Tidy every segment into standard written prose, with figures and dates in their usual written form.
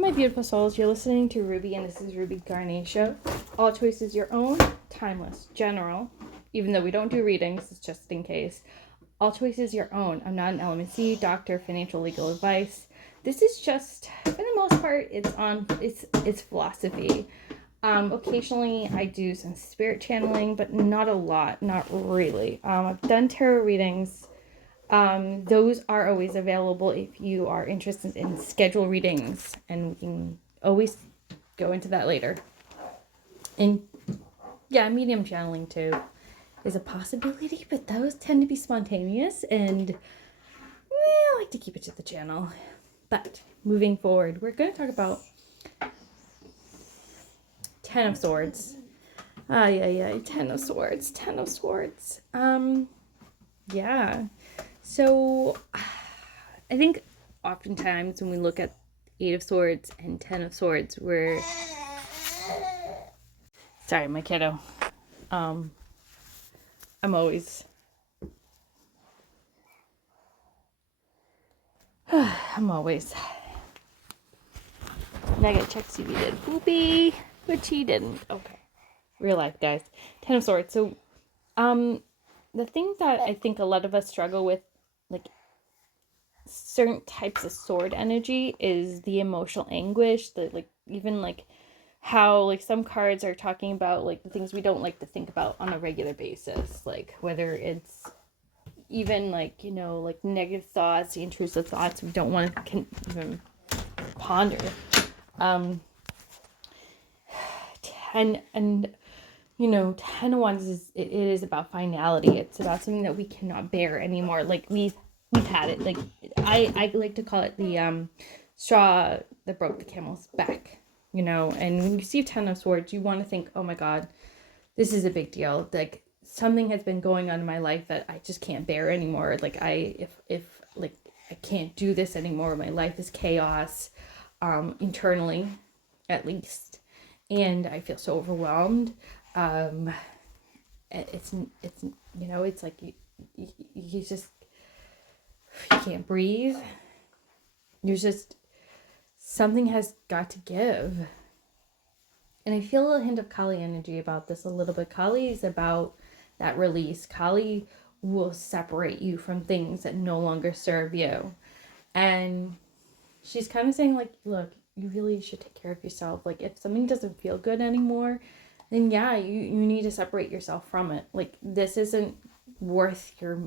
my beautiful souls. You're listening to Ruby, and this is Ruby Garnet Show. All choices your own, timeless, general. Even though we don't do readings, it's just in case. All choices your own. I'm not an LMC, doctor, financial, legal advice. This is just, for the most part, it's philosophy. Occasionally I do some spirit channeling, but not a lot, not really. I've done tarot readings. Those are always available if you are interested in schedule readings, and we can always go into that later. And yeah, medium channeling too is a possibility, but those tend to be spontaneous, and I like to keep it to the channel. But moving forward, we're going to talk about Ten of Swords. Ten of Swords. Yeah. So, I think oftentimes when we look at Eight of Swords and Ten of Swords, we're... Sorry, my kiddo. I'm always... And I gotta check see if he did poopy, which he didn't. Okay. Real life, guys. Ten of Swords. So, the thing that I think a lot of us struggle with, like, certain types of sword energy, is the emotional anguish, even how some cards are talking about the things we don't like to think about on a regular basis, like whether it's even negative thoughts, the intrusive thoughts we don't want to even ponder. Ten of Wands it is about finality. It's about something that we cannot bear anymore. We've had it. I like to call it the straw that broke the camel's back. And when you see Ten of Swords, you want to think, oh my God, this is a big deal. Something has been going on in my life that I just can't bear anymore. I can't do this anymore. My life is chaos, internally, at least, and I feel so overwhelmed. It's like you just, you can't breathe. There's just something has got to give. And I feel a hint of Kali energy about this a little bit. Kali is about that release. Kali will separate you from things that no longer serve you. And she's kind of saying, look, you really should take care of yourself. If something doesn't feel good anymore, then yeah, you need to separate yourself from it. This isn't worth your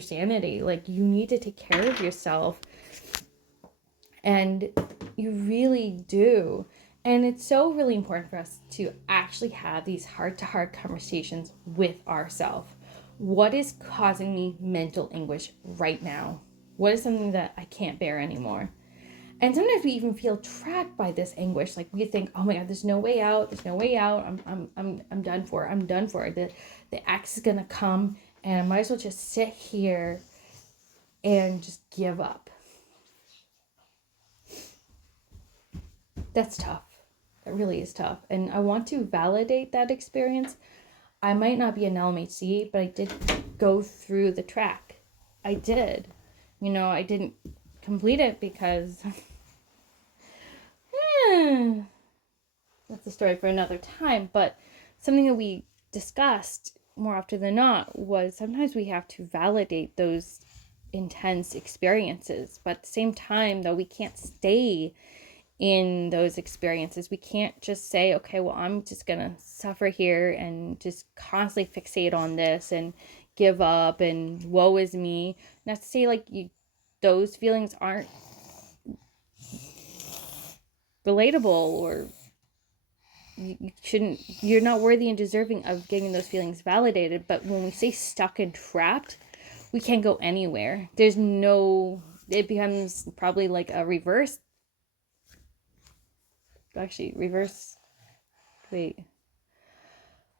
sanity. You need to take care of yourself. And you really do. And it's so really important for us to actually have these heart-to-heart conversations with ourselves. What is causing me mental anguish right now? What is something that I can't bear anymore? And sometimes we even feel trapped by this anguish. We think, oh my God, there's no way out. There's no way out. I'm done for. I'm done for. The axe is gonna come, and I might as well just sit here and just give up. That's tough. It really is tough. And I want to validate that experience. I might not be an LMHC, but I did go through the track. I did. I didn't complete it because that's a story for another time. But something that we discussed more often than not was sometimes we have to validate those intense experiences. But at the same time, though, we can't stay in those experiences. We can't just say, okay, well, I'm just gonna suffer here and just constantly fixate on this and give up and woe is me. Not to say those feelings aren't relatable, or you're not worthy and deserving of getting those feelings validated. But when we say stuck and trapped, we can't go anywhere. It becomes probably a reverse. Wait.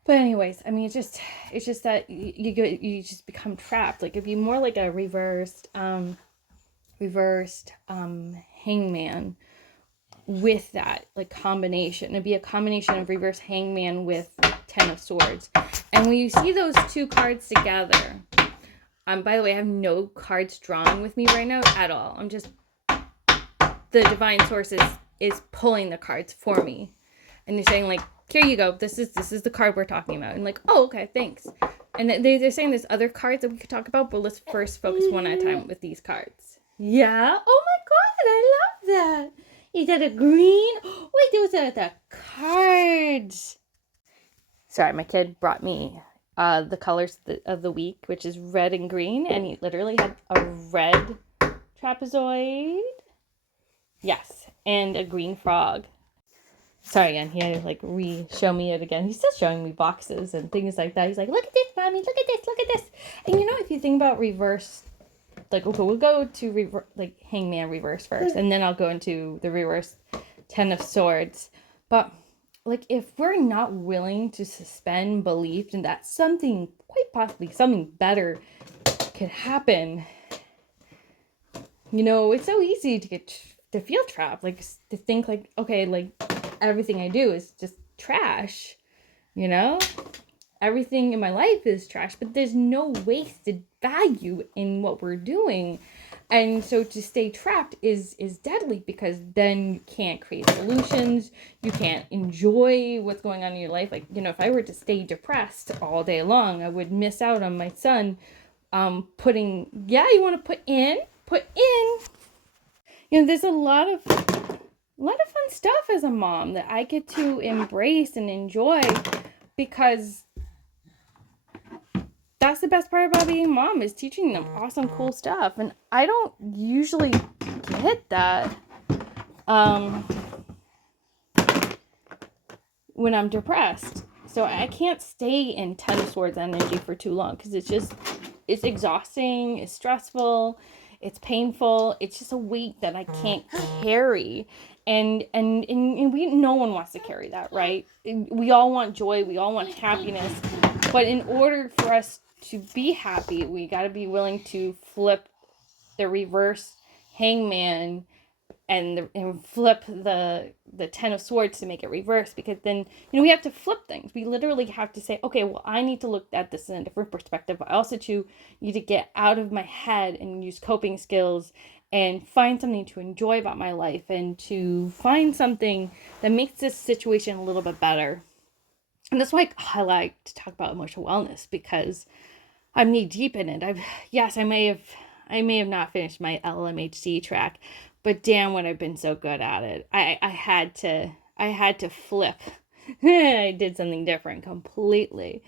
But anyways, I mean, it's just that you just become trapped. It'd be more like a reversed hangman with that combination. It'd be a combination of reverse hangman with Ten of Swords. And when you see those two cards together, by the way, I have no cards drawn with me right now at all. I'm just the divine source is pulling the cards for me, and they're saying like, here you go, this is the card we're talking about. And like, oh, okay, thanks. And they're saying there's other cards that we could talk about, but let's first focus one at a time with these cards. Yeah. Oh my god, I love that. Is that a green? Wait, those are the cards. Sorry, my kid brought me the colors of the week, which is red and green, and he literally had a red trapezoid. Yes, and a green frog. Sorry again, he had to like show me it again. He's still showing me boxes and things like that. He's like, look at this, mommy, look at this, look at this. And you know, if you think about reverse, like, okay, we'll go to like Hangman reverse first, and then I'll go into the reverse Ten of Swords. But like, if we're not willing to suspend belief in that something, quite possibly something better could happen, you know, it's so easy to feel trapped, like to think like, okay, like everything I do is just trash, you know? Everything in my life is trash, but there's no wasted value in what we're doing. And so to stay trapped is deadly, because then you can't create solutions, you can't enjoy what's going on in your life. Like, you know, if I were to stay depressed all day long, I would miss out on my son putting, yeah, you want to put in. You know, there's a lot of fun stuff as a mom that I get to embrace and enjoy, because that's the best part about being a mom, is teaching them awesome, cool stuff. And I don't usually get that when I'm depressed. So I can't stay in Ten of Swords energy for too long, because it's exhausting, it's stressful, it's painful, it's just a weight that I can't carry. And no one wants to carry that, right? We all want joy, we all want happiness, but in order for us to be happy, we got to be willing to flip the reverse Hangman and flip the Ten of Swords to make it reverse, because then, you know, we have to flip things. We literally have to say, okay, well, I need to look at this in a different perspective. I also too need to get out of my head and use coping skills and find something to enjoy about my life, and to find something that makes this situation a little bit better. And that's why I like to talk about emotional wellness, because I'm knee deep in it. I may have not finished my LMHC track, but damn, would I've been so good at it. I had to flip. I did something different completely.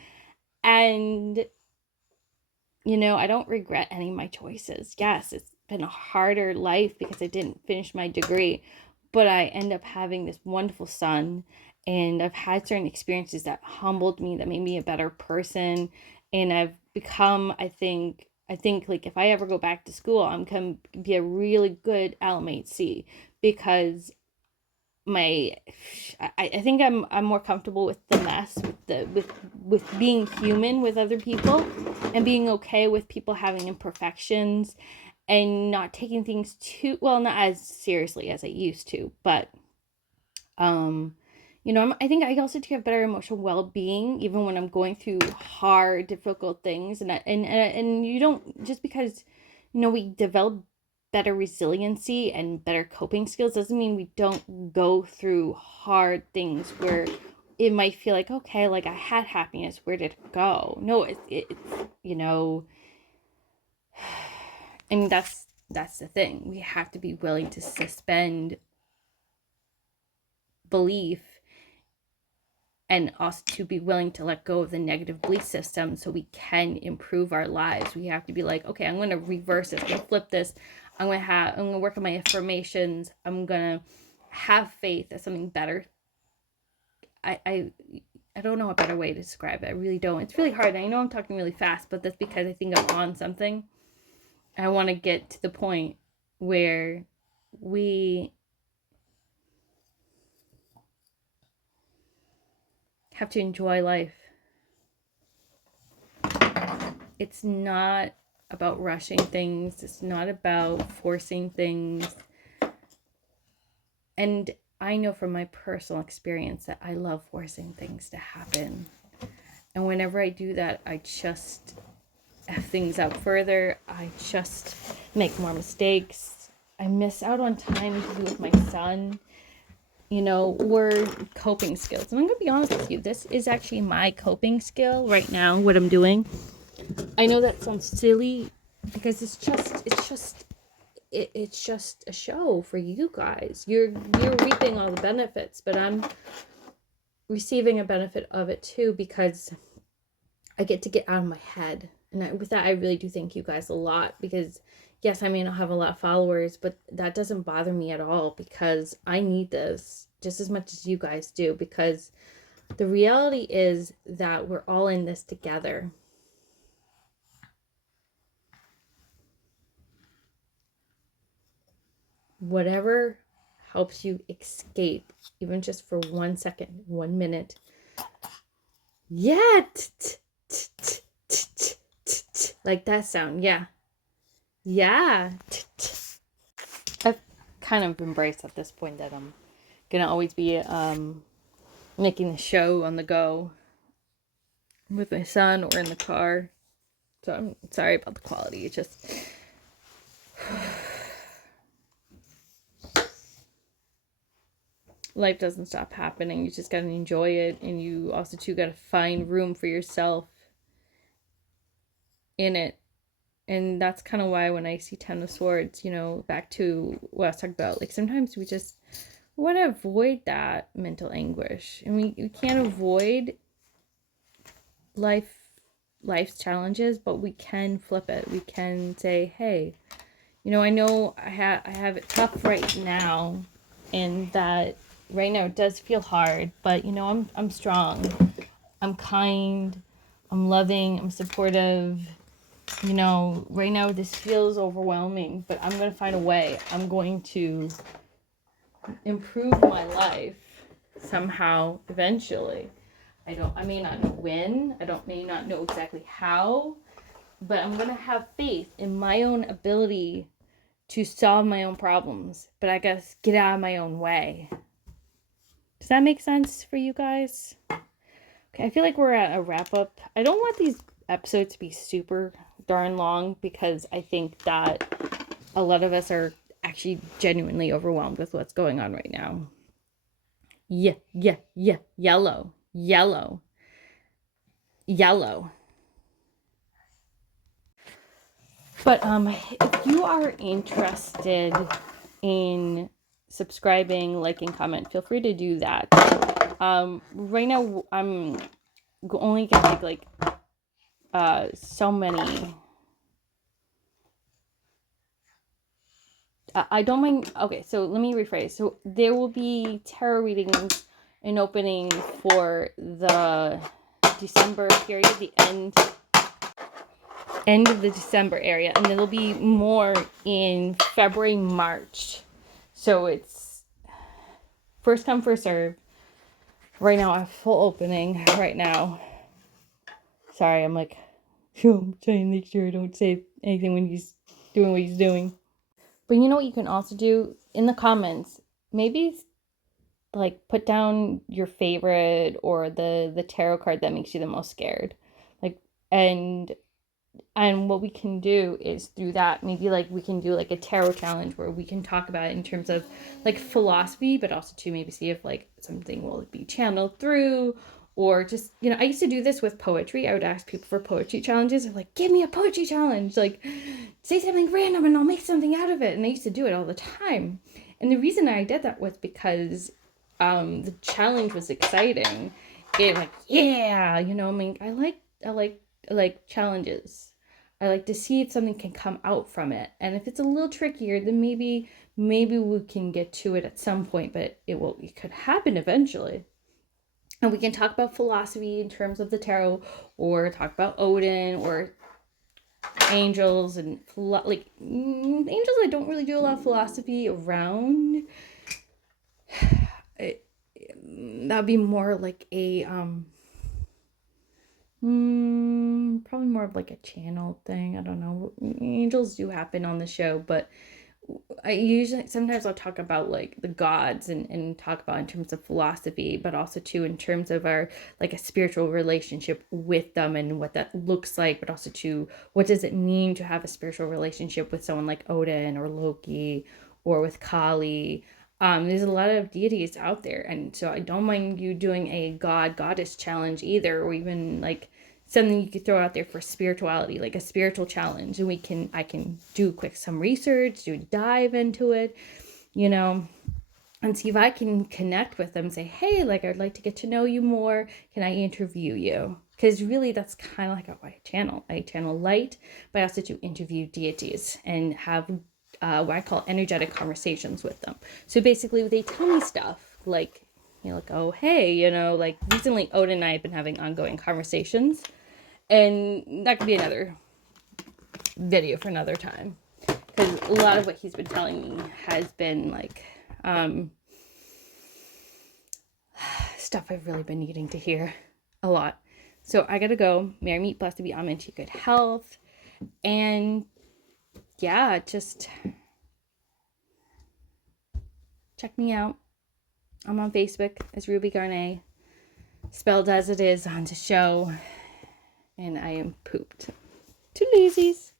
And, you know, I don't regret any of my choices. Yes, it's been a harder life because I didn't finish my degree, but I end up having this wonderful son, and I've had certain experiences that humbled me, that made me a better person. And I've become, I think like, if I ever go back to school, I'm going to be a really good LMHC, because I think I'm more comfortable with the mess, with being human with other people, and being okay with people having imperfections, and not taking things too, well, not as seriously as I used to, but you know, I think I also do have better emotional well-being even when I'm going through hard, difficult things. And you don't, just because, you know, we develop better resiliency and better coping skills, doesn't mean we don't go through hard things where it might feel like, okay, like I had happiness, where did it go? No, it's you know, I mean, that's the thing. We have to be willing to suspend belief, and also to be willing to let go of the negative belief system so we can improve our lives. We have to be like, okay, I'm going to reverse this, I'm going to flip this, I'm going to work on my affirmations, I'm going to have faith that something better. I don't know a better way to describe it. I really don't. It's really hard. I know I'm talking really fast, but that's because I think I'm on something. I want to get to the point where we have to enjoy life. It's not about rushing things. It's not about forcing things. And I know from my personal experience that I love forcing things to happen. And whenever I do that, I just F things up further. I just make more mistakes. I miss out on time to be with my son, or coping skills. And I'm going to be honest with you, this is actually my coping skill right now, what I'm doing. I know that sounds silly because it's just a show for you guys. You're reaping all the benefits, but I'm receiving a benefit of it too because I get to get out of my head. And with that, I really do thank you guys a lot because, yes, I may not have a lot of followers, but that doesn't bother me at all because I need this just as much as you guys do, because the reality is that we're all in this together. Whatever helps you escape, even just for 1 second, 1 minute. Yeah. Like that sound. Yeah. Yeah. I've kind of embraced at this point that I'm gonna always be making the show on the go with my son or in the car. So I'm sorry about the quality. It's just life doesn't stop happening. You just gotta enjoy it, and you also too gotta find room for yourself in it. And that's kind of why when I see Ten of Swords, back to what I was talking about, like sometimes we just want to avoid that mental anguish, and we can't avoid life's challenges, but we can flip it. We can say, hey, I know I have it tough right now, and that right now it does feel hard, but I'm strong, I'm kind, I'm loving, I'm supportive. Right now this feels overwhelming, but I'm going to find a way. I'm going to improve my life somehow eventually. I may not know when, may not know exactly how, but I'm going to have faith in my own ability to solve my own problems, but I guess get out of my own way. Does that make sense for you guys? Okay, I feel like we're at a wrap up. I don't want these episodes to be super darn long because I think that a lot of us are actually genuinely overwhelmed with what's going on right now. Yeah. Yellow. But if you are interested in subscribing, liking, comment, feel free to do that. Right now I'm only gonna take so many. I don't mind. Okay, so let me rephrase. So there will be tarot readings and opening for the December period, the end of the December area, and there'll be more in February, March. So it's first come, first serve. Right now, I have full opening right now. Sorry, I'm like, I'm trying to make sure I don't say anything when he's doing what he's doing. But you know what you can also do in the comments? Maybe like put down your favorite or the tarot card that makes you the most scared. Like, and what we can do is through that, maybe like we can do like a tarot challenge where we can talk about it in terms of like philosophy, but also to maybe see if like something will be channeled through, or just, I used to do this with poetry. I would ask people for poetry challenges. I'm like, give me a poetry challenge, like say something random and I'll make something out of it. And I used to do it all the time. And the reason I did that was because the challenge was exciting. It like, yeah, I like challenges. I like to see if something can come out from it. And if it's a little trickier, then maybe we can get to it at some point, but it could happen eventually. And we can talk about philosophy in terms of the tarot, or talk about Odin, or angels, and angels. I don't really do a lot of philosophy around. That'd be more like a probably more of like a channel thing. I don't know. Angels do happen on the show, but sometimes I'll talk about like the gods, and talk about in terms of philosophy, but also too in terms of our like a spiritual relationship with them and what that looks like, but also too what does it mean to have a spiritual relationship with someone like Odin or Loki or with Kali. There's a lot of deities out there, and so I don't mind you doing a god goddess challenge either, or even like something you could throw out there for spirituality, like a spiritual challenge, and I can do some research, do a dive into it, you know, and see if I can connect with them, say, hey, like, I'd like to get to know you more. Can I interview you? Because really, that's kind of like what I channel. I channel light, but I also do interview deities and have what I call energetic conversations with them. So basically, they tell me stuff like, like, oh, hey, like recently Odin and I have been having ongoing conversations. And that could be another video for another time. Because a lot of what he's been telling me has been like, stuff I've really been needing to hear a lot. So I gotta go. May our meat blessed to be on into good health. And yeah, just check me out. I'm on Facebook as Ruby Garnet, spelled as it is on the show. And I am pooped. Toodaloozies.